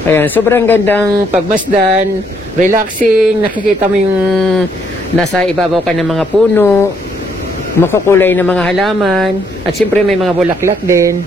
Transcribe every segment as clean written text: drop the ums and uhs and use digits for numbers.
Ayan, sobrang gandang pagmasdan, relaxing, nakikita mo yung nasa ibabaw ka ng mga puno, makukulay na mga halaman, at siyempre may mga bulaklak din.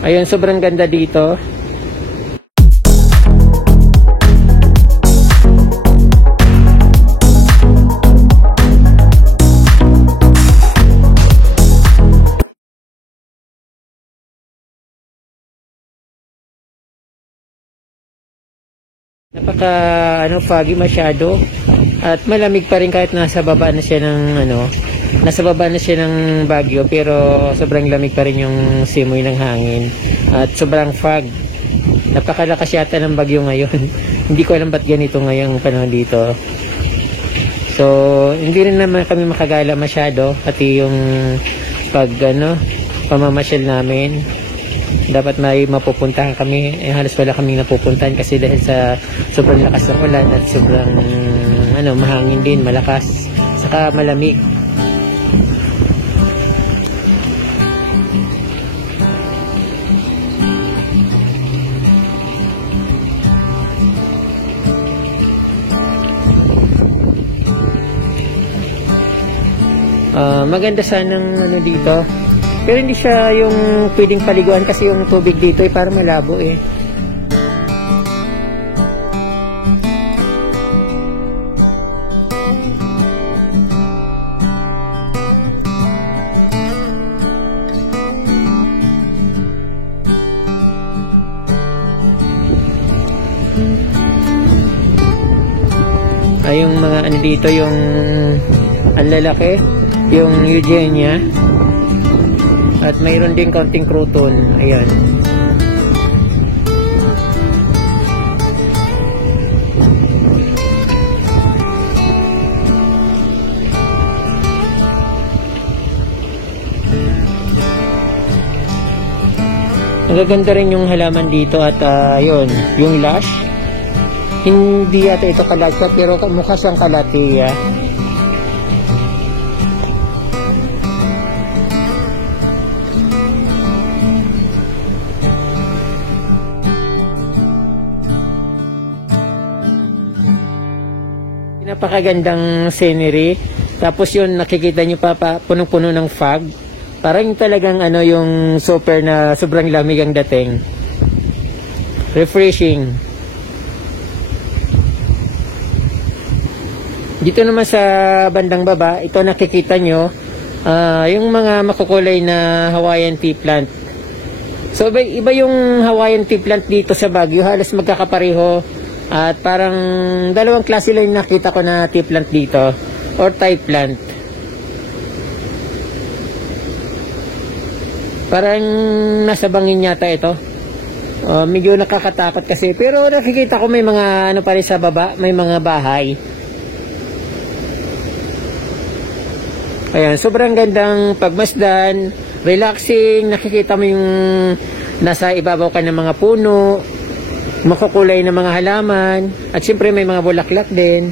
Ayan, sobrang ganda dito. Foggy masyado at malamig pa rin kahit nasa baba na siya ng Baguio, pero sobrang lamig pa rin yung simoy ng hangin at sobrang fog. Napakalakas yata ng bagyo ngayon. Hindi ko alam ba't ganito ngayong panahon dito. So hindi rin naman kami makagala masyado, pati yung pamamasyal namin. Dapat may mapupuntahan kami, halos wala kaming napupuntahan kasi dahil sa sobrang lakas ng ulan at sobrang mahangin din, malakas, saka malamig. Maganda sanang dito. Pero hindi siya yung pwedeng paliguan kasi yung tubig dito ay parang malabo eh. Ay, yung mga dito, yung ang lalaki, yung Eugenia. At mayroon din konting crouton. Ayan. Magaganda rin yung halaman dito at yun, yung lush. Hindi yata ito kalatya pero mukha siyang kalatia. Napakagandang scenery. Tapos yun, nakikita nyo pa punong-puno ng fog. Parang talagang yung sobrang lamig ang dating. Refreshing. Dito naman sa bandang baba, ito nakikita nyo, yung mga makukulay na Hawaiian tea plant. So iba yung Hawaiian tea plant dito sa Baguio, halos magkakapareho. At parang dalawang klase lang nakita ko na tea plant dito or Thai plant. Parang nasa bangin yata ito. Medyo nakakatakot kasi, pero nakikita ko may mga pa rin sa baba, may mga bahay. Ayan, sobrang gandang pagmasdan, relaxing, nakikita mo yung nasa ibabaw ka ng mga puno, makukulay na mga halaman, at siyempre may mga bulaklak din.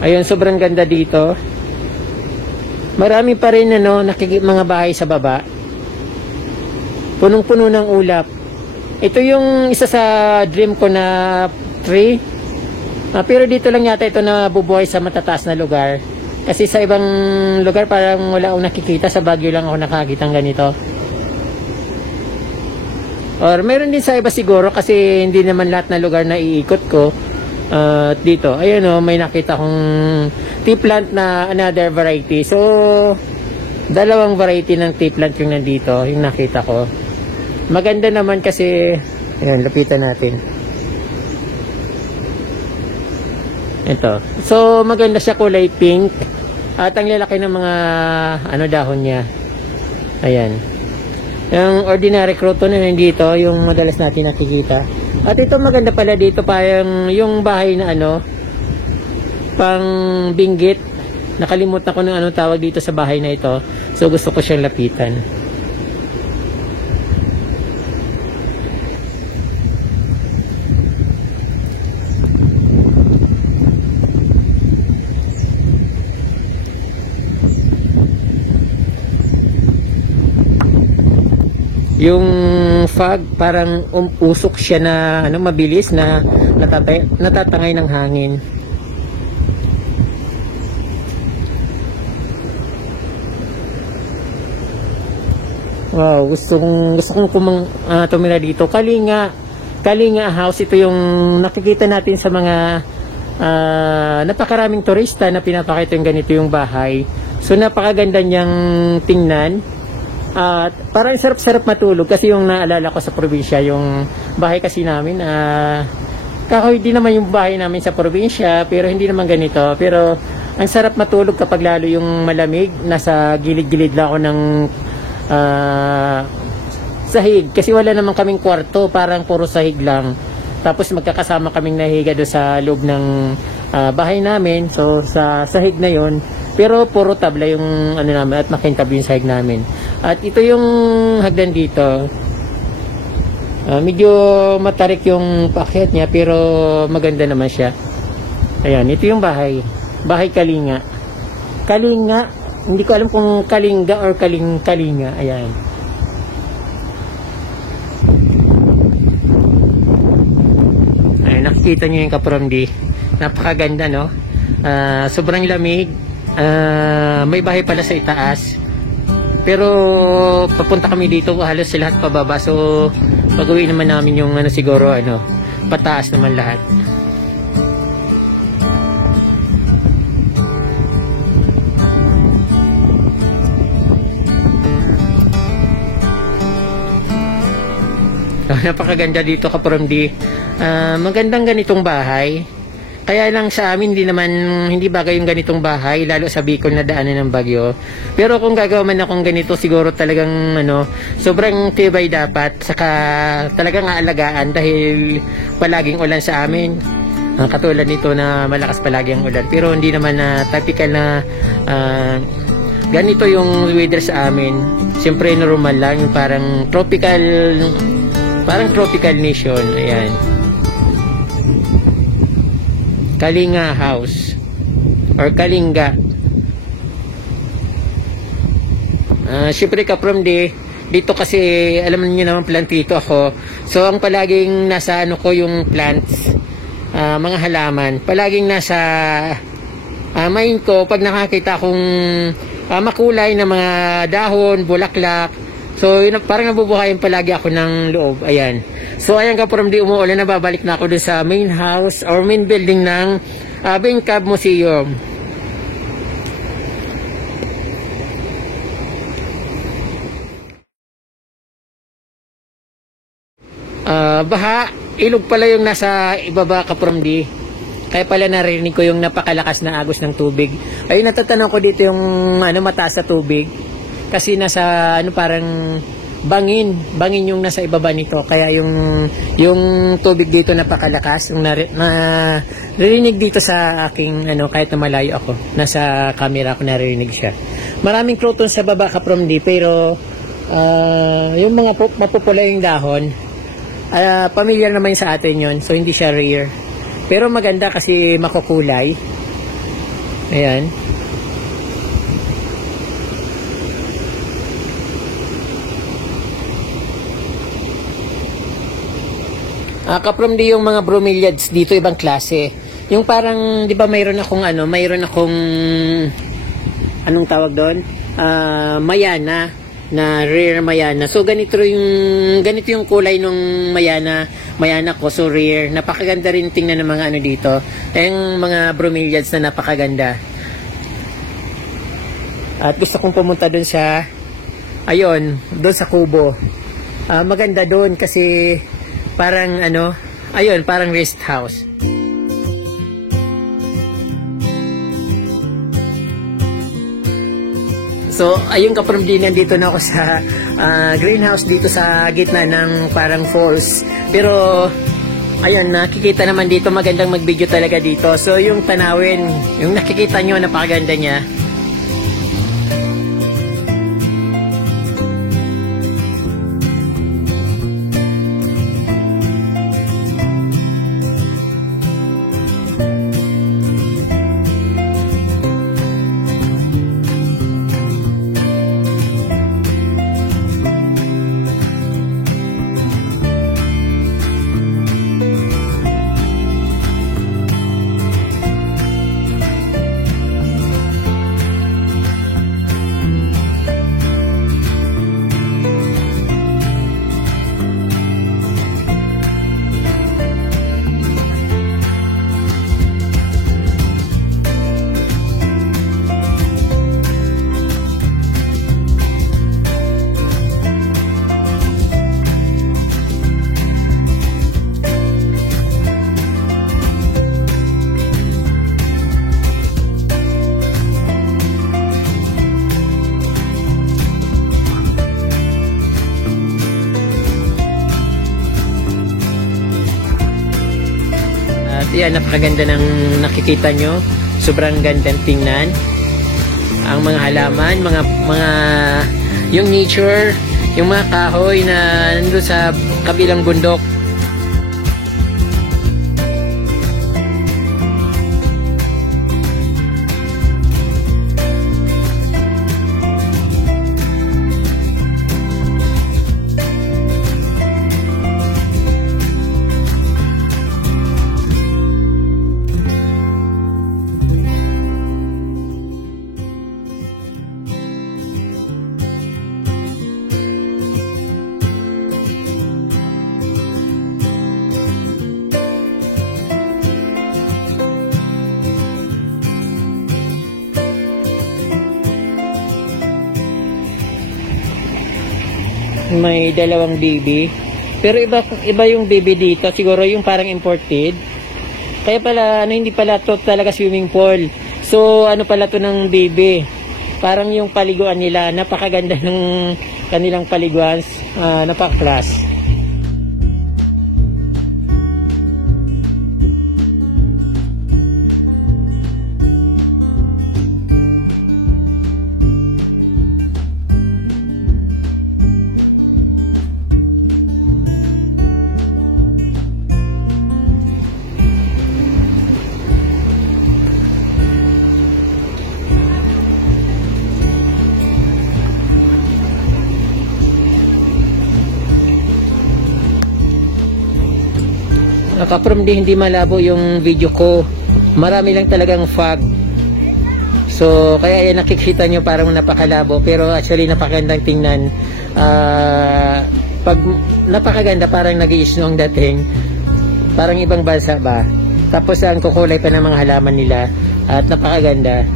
Ayun, sobrang ganda dito. Marami pa rin mga bahay sa baba. Punong-puno ng ulap. Ito yung isa sa dream ko na tree. Pero dito lang yata ito nabubuhay sa matataas na lugar. Kasi sa ibang lugar parang wala akong nakikita. Sa Baguio lang ako nakakita ng ganito. Or meron din sa iba siguro kasi hindi naman lahat na lugar na iikot ko. Dito, ayun may nakita kong tea plant na another variety. So, dalawang variety ng tea plant yung nandito, yung nakita ko. Maganda naman kasi, ayun, lapitan natin. Ito. So, maganda siya, kulay pink. At ang lalaki ng mga dahon niya. Ayan. Yung ordinary crouton na nandito, yung madalas natin nakikita. At ito maganda pala dito pa yung bahay na pang binggit. Nakalimutan ko ng anong tawag dito sa bahay na ito. So gusto ko siyang lapitan. Yung fog parang usok siya na mabilis na natatangay ng hangin. Wow, gusto kong tumira dito. Kalinga House, ito yung nakikita natin sa mga napakaraming turista na pinapakita yung ganito yung bahay. So napakaganda niyang tingnan. At parang sarap-sarap matulog kasi yung naalala ko sa probinsya, yung bahay kasi namin, kahoy din naman yung bahay namin sa probinsya, pero hindi naman ganito. Pero ang sarap matulog kapag lalo yung malamig, nasa gilid-gilid lang ako ng sahig, kasi wala naman kaming kwarto, parang puro sahig lang. Tapos magkakasama kaming nahiga doon sa loob ng bahay namin, so sa sahig na yon. Pero puro tabla yung namin at makintab yung sahig namin. At ito yung hagdan dito. Medyo matarik yung paakyat niya pero maganda naman siya. Ayan, ito yung bahay. Bahay Kalinga. Kalinga, hindi ko alam kung Kalinga or Kalinga. Ayan. Ayan, nakikita nyo yung Kapromdi. Napakaganda, no? Sobrang lamig. May bahay pala sa itaas, pero papunta kami dito halos sa lahat pababa, so pag-uwi naman namin yung siguro pataas naman lahat. Napakaganda dito, Kapromdi. Magandang ganitong bahay. Kaya lang sa amin hindi bagay yung ganitong bahay, lalo sa Bicol na daanan ng bagyo. Pero kung gagawa man akong ganito, siguro talagang sobrang tibay dapat, saka talagang aalagaan dahil palaging ulan sa amin. Katulad nito na malakas palagi ang ulan. Pero hindi naman na typical na ganito yung weather sa amin. Siyempre normal lang, yung parang tropical nation. Ayan. Kalinga House or Kalinga. Siyempre, Kapromdi, dito kasi alam niyo naman plantito ako. So ang palaging nasa ko yung plants, mga halaman, palaging nasa mind ko pag nakakita akong makulay na mga dahon, bulaklak. So yun, parang nabubuhayin palagi ako ng loob. Ayan. So ayan, Kapromdi, umuulan na, babalik na ako dun sa main house or main building ng Bingkab Museum. Baha, ilog pala yung nasa ibaba, Kapromdi. Kaya pala narinig ko yung napakalakas na agos ng tubig. Ayun, natatanong ko dito yung mataas sa tubig. Kasi nasa parang bangin yung nasa ibaba nito, kaya yung tubig dito napakalakas. Yung narinig dito sa aking kahit na malayo ako, nasa camera ko narinig siya. Maraming croton sa baba, Kapromdi, pero yung mga mapupula yung dahon, pamilyar naman sa atin yon, so hindi siya rare, pero maganda kasi makukulay. Ayan. Kapromdi, yung mga bromeliads dito ibang klase. Yung parang, di ba mayroon akong anong tawag doon? Mayana, na rare mayana. So ganito yung kulay nung mayana ko, so rare. Napakaganda rin tingnan ng mga dito. Yung mga bromeliads na napakaganda. At gusto kong pumunta doon sa doon sa Kubo. Maganda doon kasi parang parang rest house. So ayun, Kapromdi, nandito na ako sa greenhouse dito sa gitna ng parang falls. Pero ayun, nakikita naman dito, magandang mag-video talaga dito. So yung tanawin, yung nakikita nyo, napakaganda niya. Yan, napakaganda ng nakikita nyo. Sobrang gandang tingnan. Ang mga halaman, yung nature, yung mga kahoy na nandun sa kabilang bundok. May dalawang baby. Pero iba yung baby dito. Siguro yung parang imported. Kaya pala, hindi pala to talaga swimming pool. So, pala to ng baby. Parang yung paliguan nila. Napakaganda ng kanilang paliguan. Napaka-class. Kaprom hindi malabo yung video ko. Marami lang talagang fog. So, kaya yan nakikita nyo parang napakalabo. Pero actually napakagandang tingnan. Pag napakaganda, parang nag-i-snow ang dating. Parang ibang bansa ba. Tapos ang kukulay pa ng mga halaman nila. At napakaganda.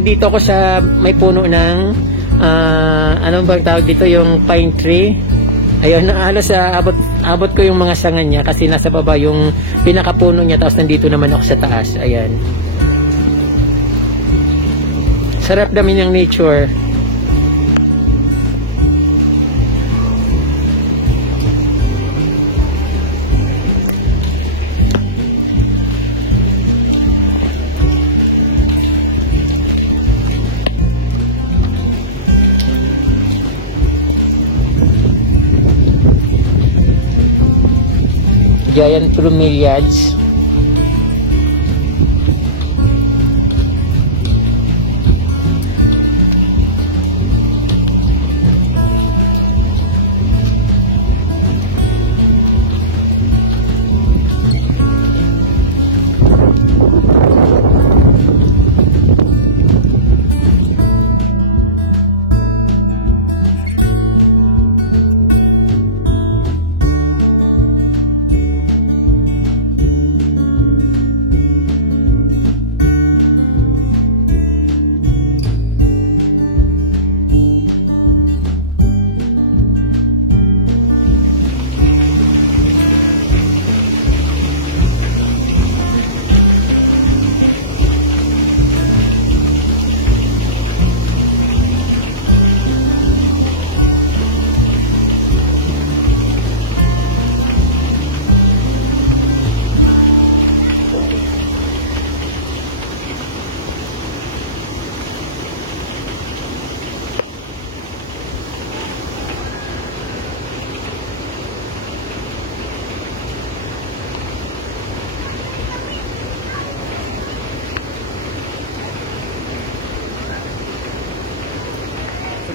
Dito ako sa may puno ng anong bang tawag dito, yung pine tree. Ayun, halos abot ko yung mga sanga niya kasi nasa baba yung pinakapuno niya, tapos nandito naman ako sa taas. Ayan, sarap namin ng nature. Giant bromeliads.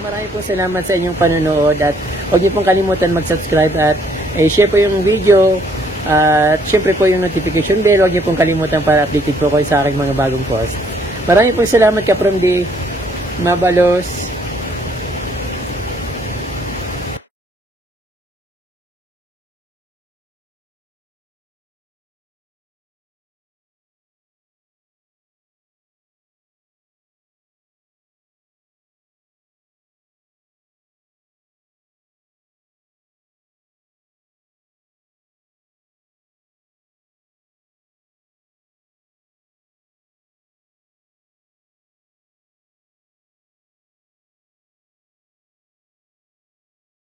Maraming po salamat sa inyong panonood at huwag niyo pong kalimutan mag-subscribe at share po yung video at syempre po yung notification bell. Huwag niyo pong kalimutan para updated po kayo sa aking mga bagong post. Maraming po salamat, Kaprom D. Mabalos.